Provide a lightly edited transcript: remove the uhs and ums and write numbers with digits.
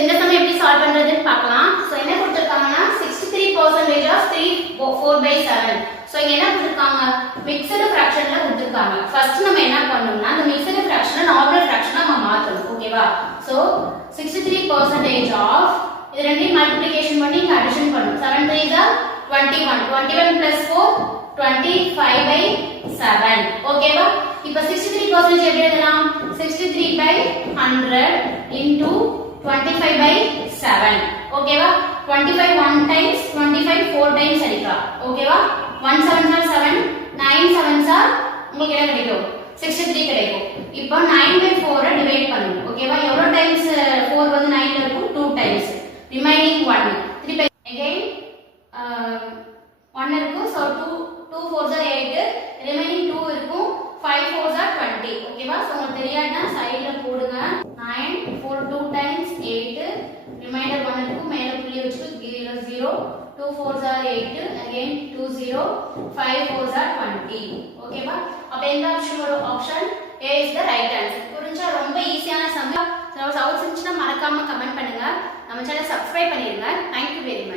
இந்த சம் எப்படி சால்வ் பண்றதுன்னு பார்க்கலாம். சோ என்ன கொடுத்திருக்காங்கன்னா 63% of 4/7. சோ இங்க என்ன கொடுத்திருக்காங்க, மிக்ஸ்டு ஃபிராக்ஷன்ல கொடுத்திருக்காங்க. ஃபர்ஸ்ட் நம்ம என்ன பண்ணனும்னா அந்த மிக்ஸ்டு ஃபிராக்ஷனை நார்மல் ஃபிராக்ஷனா நம்ம மாத்தணும். ஓகேவா? சோ 63% of இது ரெண்டையும் மல்டிப்ளிகேஷன் பண்ணி இங்க அடிஷன் பண்ணனும். 7 3s are 21. 21 plus 4 25/7. ஓகேவா? இப்போ 63% எப்படி எழுதலாம்? 63/100 into 25/7. ஓகேவா? 25 1 times, 25 4 times அடிக்கலாம். ஓகேவா? 1 7s are 7, 9 7s are உங்களுக்கு என்ன கிடைக்கும்? 63 கிடைக்கும். இப்போ 9/4 டிவைட் பண்ணனும். ஓகேவா? எவ்வளவு டைம்ஸ் 4 வந்து 9 ல இருக்கும்? 2 times. ரிமைனிங் 1. 3 again 1 இருக்கும். so 2 4s are 8, ரிமைனிங் 2 இருக்கும். 5 4s are 20. ஓகேவா? சோ உங்களுக்கு தெரியாதுன்னா சைடுல போடுங்க. 9 4 2 times 8, ரிமைண்டர் 1 இருக்கும். மேல புள்ளி வச்சுட்டு 0 0, 2 4s are 8, again 2 0, 5 4s are 20. ஓகேவா? அப்ப எந்த ஆப்ஷன் வரும்? Option A is the right answer. புரிஞ்சா? ரொம்ப ஈஸியான சம். டவுட்ஸ் இருந்துச்சுன்னா மறக்காம கமெண்ட் பண்ணுங்க. நம்ம சேனலை சப்ஸ்கிரைப் பண்ணிருங்க. Thank you very much.